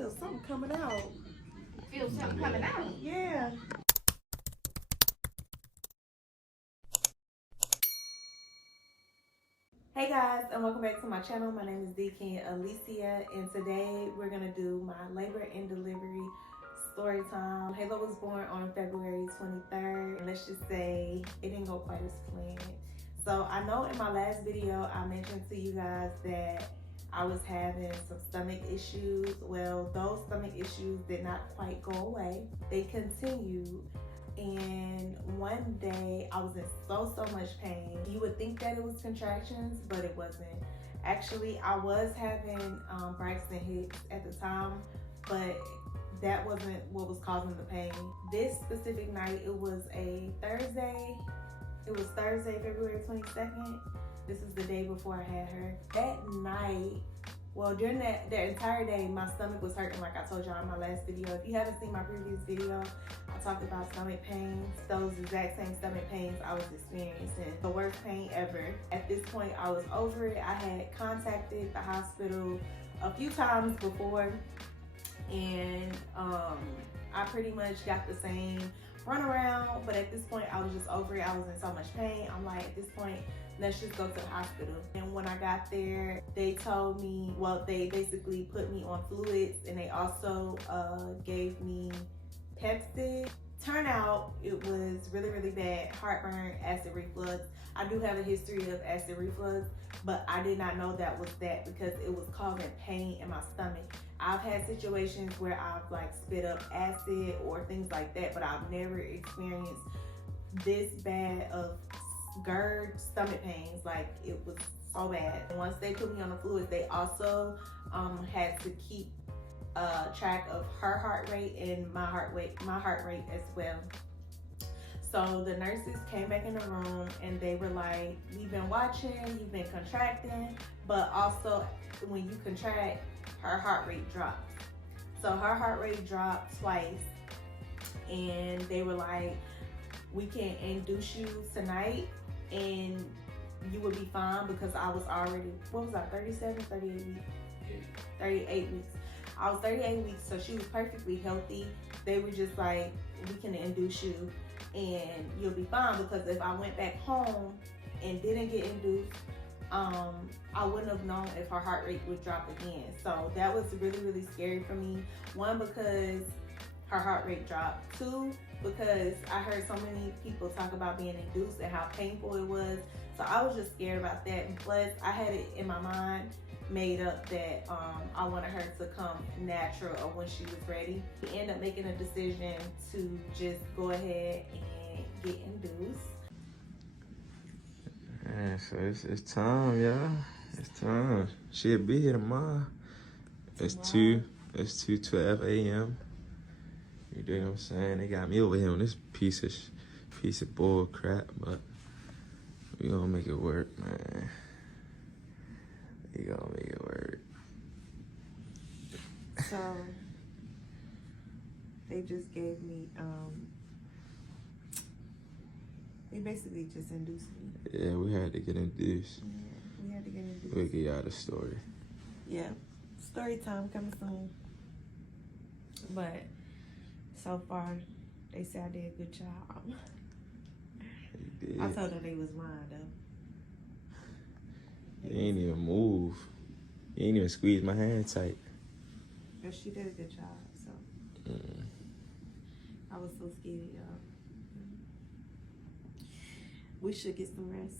feel something coming out. Feel something coming out? Yeah. Hey guys, and welcome back to my channel. My name is Deacon Alicia, and today we're gonna do my labor and delivery story time. Halo was born on February 23rd, and let's just say it didn't go quite as planned. So I know in my last video I mentioned to you guys that I was having some stomach issues. Well, those stomach issues did not quite go away. They continued. And one day I was in so much pain. You would think that it was contractions, but it wasn't. Actually, I was having Braxton Hicks at the time, but that wasn't what was causing the pain. This specific night, it was a Thursday. It was Thursday, February 22nd. This is the day before I had her. That night, well, during that entire day, my stomach was hurting like I told y'all in my last video. If you haven't seen my previous video, I talked about stomach pains. Those exact same stomach pains I was experiencing. The worst pain ever. At this point, I was over it. I had contacted the hospital a few times before, and I pretty much got the same runaround, but at this point, I was just over it. I was in so much pain. I'm like, at this point, let's just go to the hospital. And when I got there, they told me, well, they basically put me on fluids, and they also gave me Pepsid. Turned out it was really bad. Heartburn, acid reflux. I do have a history of acid reflux, but I did not know that was that because it was causing pain in my stomach. I've had situations where I've like spit up acid or things like that, but I've never experienced this bad of GERD stomach pains. Like, it was so bad. Once they put me on the fluids, they also had to keep track of her heart rate and my heart rate as well. So the nurses came back in the room and they were like, we've been watching, you've been contracting, but also when you contract, her heart rate drops. So her heart rate dropped twice, and they were like, we can induce you tonight and you would be fine, because I was already, what was I, 37, 38 weeks? 38 weeks. I was 38 weeks, so she was perfectly healthy. They were just like, we can induce you and you'll be fine, because if I went back home and didn't get induced, I wouldn't have known if her heart rate would drop again. So that was really scary for me. One, because her heart rate dropped. Two, because I heard so many people talk about being induced and how painful it was. So I was just scared about that. And plus, I had it in my mind made up that I wanted her to come natural or when she was ready. We ended up making a decision to just go ahead and get induced. Yeah, so it's time, y'all. It's time. She'll be here tomorrow. It's wow. It's 2:12 a.m. You know what I'm saying? They got me over here on this piece of bull crap, but we gonna make it work, man. We gonna make it work. So they just gave me they basically just induced me. Yeah, we had to get induced. Yeah, we had to get induced. We'll get y'all the story. Yeah, story time coming soon. But so far, they say I did a good job. You did. I told them they was mine though. You ain't even move. You ain't even squeeze my hand tight. But she did a good job, so. I was so scared, y'all. We should get some rest.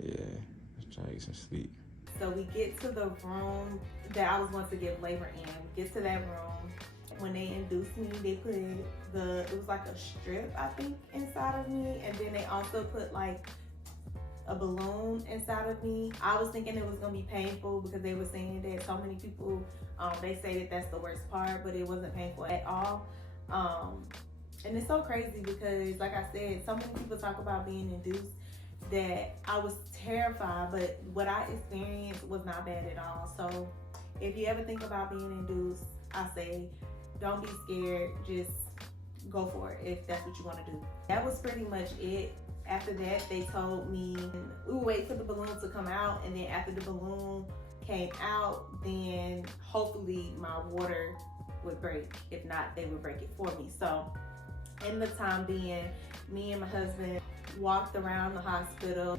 Yeah, let's try to get some sleep. So we get to the room that I was going to give labor in. We get to that room. When they induced me, they put it was like a strip, I think, inside of me. And then they also put like a balloon inside of me. I was thinking it was gonna be painful because they were saying that so many people, they say that that's the worst part, but it wasn't painful at all. And it's so crazy because, like I said, so many people talk about being induced that I was terrified, but what I experienced was not bad at all. So if you ever think about being induced, I say, don't be scared, just go for it if that's what you want to do. That was pretty much it. After that, they told me we would wait for the balloon to come out, and then after the balloon came out, then hopefully my water would break. If not, they would break it for me. So in the time being, me and my husband walked around the hospital.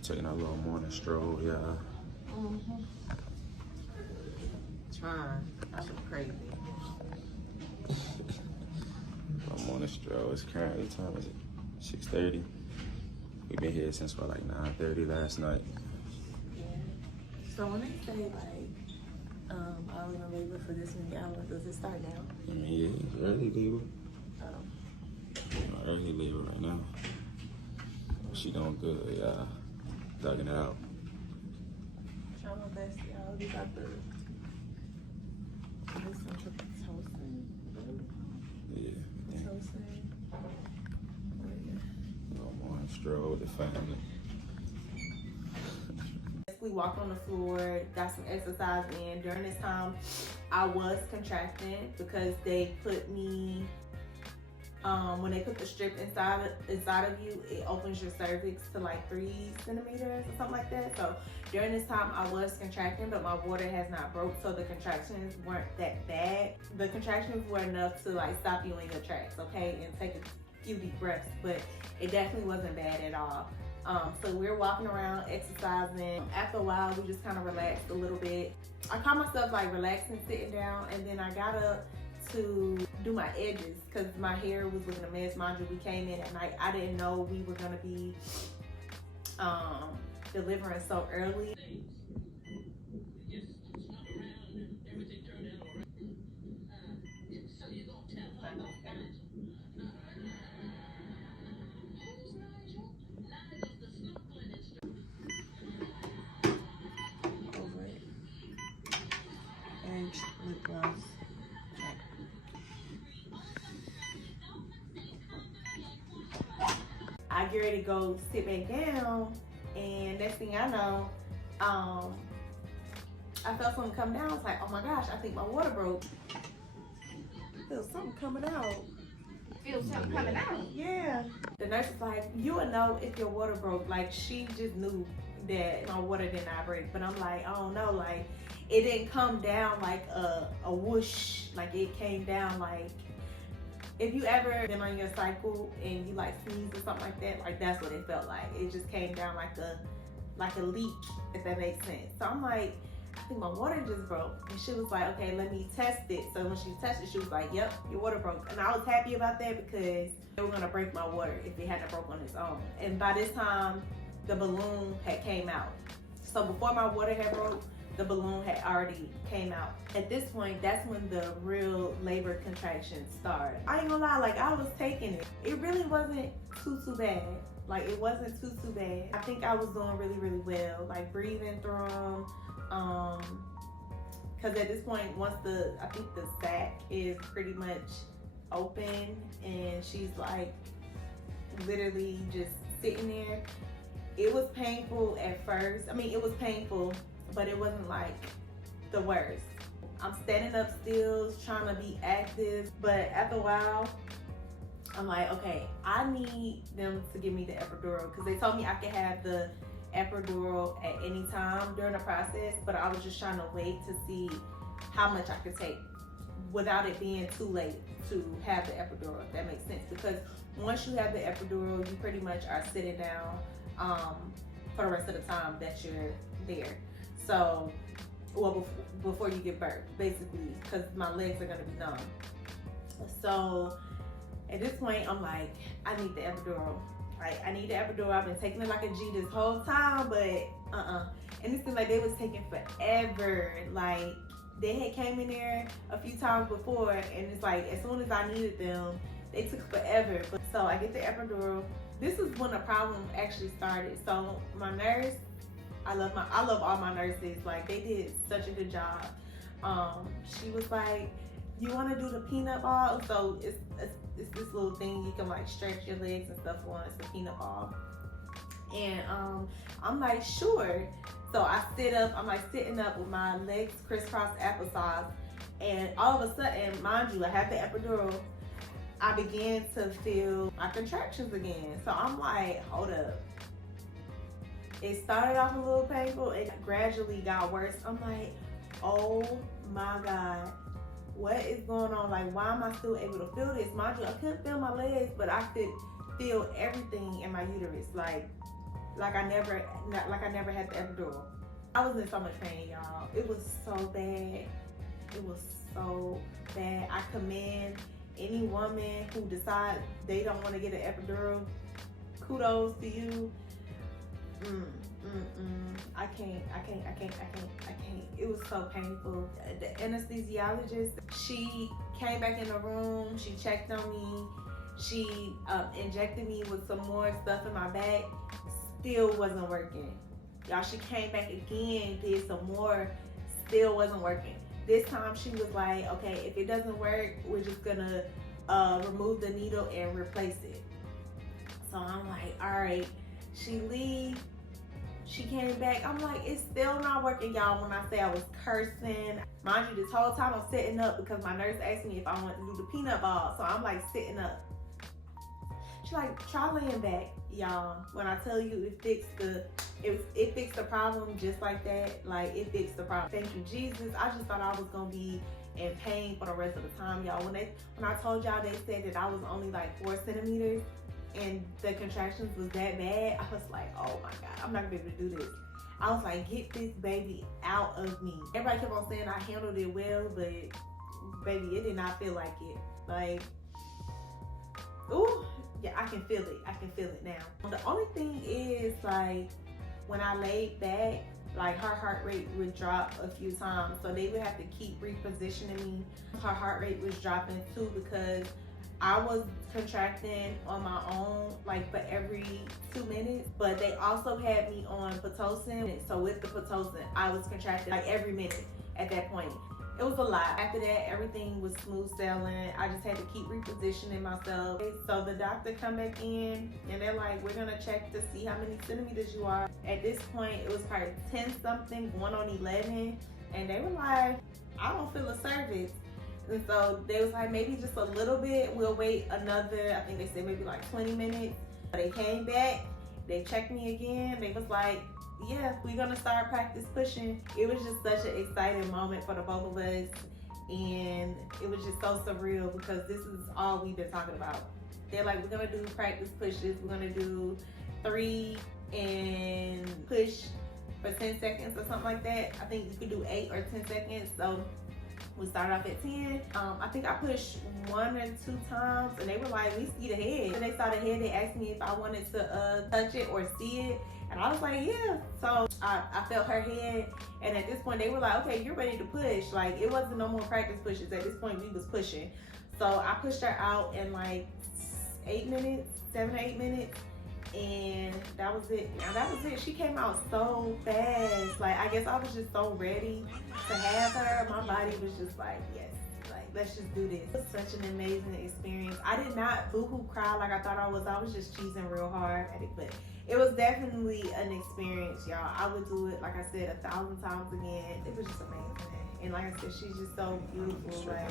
Taking a little morning stroll, yeah. Trying. I look crazy. A morning stroll. It's currently, what time is it? 6:30. We've been here since like 9:30 last night. Yeah. So when they say like, I'll even labor for this many hours, does it start now? I mean, yeah, it's early labor. Oh. Early labor right now. She doing good, yeah. Dugging it out. Trying my best, y'all. We got the toasting. Yeah. Toasting. A little morning stroll with the family. We walked on the floor, got some exercise in. During this time, I was contracting because they put me, when they put the strip inside of you, it opens your cervix to like 3 centimeters or something like that. So during this time, I was contracting, but my water has not broke, so the contractions weren't that bad. The contractions were enough to like stop you in your tracks, okay, and take a few deep breaths, but it definitely wasn't bad at all. So we were walking around, exercising. After a while, we just kind of relaxed a little bit. I caught myself like relaxing, sitting down, and then I got up to do my edges because my hair was looking a mess. Mind you, we came in at night. I didn't know we were gonna be delivering so early. Lip gloss. I get ready to go sit back down, and next thing I know, I felt something come down. I was like, oh my gosh, I think my water broke. I feel something coming out. Feel something coming out. Yeah. The nurse was like, you would know if your water broke. Like, she just knew that my water did not break. But I'm like, I don't know, like, it didn't come down like a whoosh. Like, it came down like, if you ever been on your cycle and you like sneeze or something like that, like that's what it felt like. It just came down like a leak, if that makes sense. So I'm like, I think my water just broke. And she was like, okay, let me test it. So when she tested it, she was like, yep, your water broke. And I was happy about that because they were gonna break my water if it hadn't broke on its own. And by this time, the balloon had came out. So before my water had broke, the balloon had already came out. At this point, that's when the real labor contractions started. I ain't gonna lie, like I was taking it. It really wasn't too bad. Like it wasn't too bad. I think I was doing really well, like breathing through them. Cause at this point, once I think the sac is pretty much open and she's like literally just sitting there. It was painful at first. I mean, it was painful, but it wasn't like the worst. I'm standing up still, trying to be active, but after a while, I'm like, okay, I need them to give me the epidural because they told me I could have the epidural at any time during the process, but I was just trying to wait to see how much I could take without it being too late to have the epidural, if that makes sense. Because once you have the epidural, you pretty much are sitting down for the rest of the time that you're there. So, well, before you give birth, basically, because my legs are gonna be numb. So, at this point, I'm like, I need the epidural. Like, I need the epidural. I've been taking it like a G this whole time, but And it seemed like they was taking forever. Like, they had came in there a few times before, and it's like, as soon as I needed them, they took forever. But so I get the epidural. This is when the problem actually started. So my nurse, I love all my nurses. Like, they did such a good job. She was like, you want to do the peanut ball? So it's this little thing you can like stretch your legs and stuff on. It's the peanut ball. And I'm like, sure. So I sit up, I'm like sitting up with my legs crisscross applesauce. And all of a sudden, mind you, I have the epidural. I began to feel my contractions again. So I'm like, hold up. It started off a little painful. It gradually got worse. I'm like, oh my God, what is going on? Like, why am I still able to feel this? Mind you, I couldn't feel my legs, but I could feel everything in my uterus. Like I never had the epidural. I was in so much pain, y'all. It was so bad. It was so bad. I commend any woman who decides they don't want to get an epidural. Kudos to you. I can't. It was so painful. The anesthesiologist, she came back in the room. She checked on me. She injected me with some more stuff in my back. Still wasn't working. Y'all, she came back again, did some more, still wasn't working. This time she was like, okay, if it doesn't work, we're just gonna remove the needle and replace it. So I'm like, all right. She leaves. She came back. I'm like, it's still not working, y'all. When I say I was cursing, mind you, this whole time I'm sitting up because my nurse asked me if I wanted to do the peanut ball. So I'm like sitting up. She's like, try laying back, y'all. When I tell you it fixed the problem just like that. Like, it fixed the problem. Thank you, Jesus. I just thought I was gonna be in pain for the rest of the time, y'all. When I told y'all, they said that I was only like 4 centimeters and the contractions was that bad, I was like, oh my God, I'm not gonna be able to do this. I was like, get this baby out of me. Everybody kept on saying I handled it well, but baby, it did not feel like it. Like, ooh, yeah, I can feel it. I can feel it now. The only thing is, like, when I laid back, like, her heart rate would drop a few times. So they would have to keep repositioning me. Her heart rate was dropping too because I was contracting on my own, like, for every 2 minutes. But they also had me on Pitocin. So with the Pitocin, I was contracting like every minute at that point. It was a lot. After that, everything was smooth sailing. I just had to keep repositioning myself. So the doctor come back in and they're like, we're gonna check to see how many centimeters you are. At this point, it was probably 10 something, going on 11. And they were like, I don't feel a cervix. And so they was like, maybe just a little bit. We'll wait another, I think they said maybe like 20 minutes. They came back, they checked me again. They was like, yeah, we're gonna start practice pushing. It was just such an exciting moment for the both of us. And it was just so surreal because this is all we've been talking about. They're like, we're gonna do practice pushes. We're gonna do 3 and push for 10 seconds or something like that. I think you could do 8 or 10 seconds. So we started off at 10. I think I pushed 1 or 2 times and they were like, we see the head. When they saw the head, they asked me if I wanted to touch it or see it. And I was like, yeah. So I felt her head. And at this point, they were like, okay, you're ready to push. Like, it wasn't no more practice pushes. At this point, we was pushing. So I pushed her out in like 8 minutes, 7 or 8 minutes. And that was it. Now that was it. She came out so fast. Like, I guess I was just so ready to have her. My body was just like, yes, like, let's just do this. It was such an amazing experience. I did not boohoo cry like I thought I was. I was just cheesing real hard at it, but it was definitely an experience, y'all. I would do it, like I said, 1,000 times again. It was just amazing. And like I said, she's just so beautiful. Like,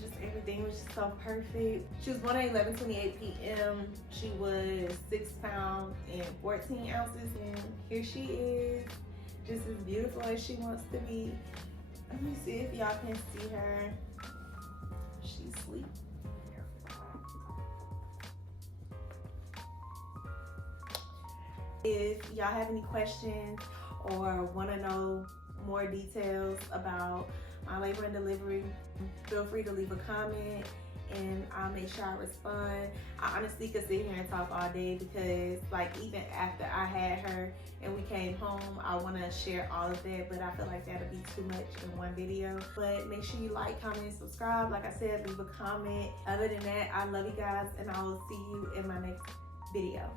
just everything was just so perfect. She was born at 11:28 p.m. She was 6 pounds and 14 ounces. And here she is, just as beautiful as she wants to be. Let me see if y'all can see her. She's asleep. If y'all have any questions or want to know more details about my labor and delivery, feel free to leave a comment and I'll make sure I respond. I honestly could sit here and talk all day because, like, even after I had her and we came home, I want to share all of that, but I feel like that'll be too much in one video. But make sure you like, comment, and subscribe. Like I said, leave a comment. Other than that, I love you guys and I will see you in my next video.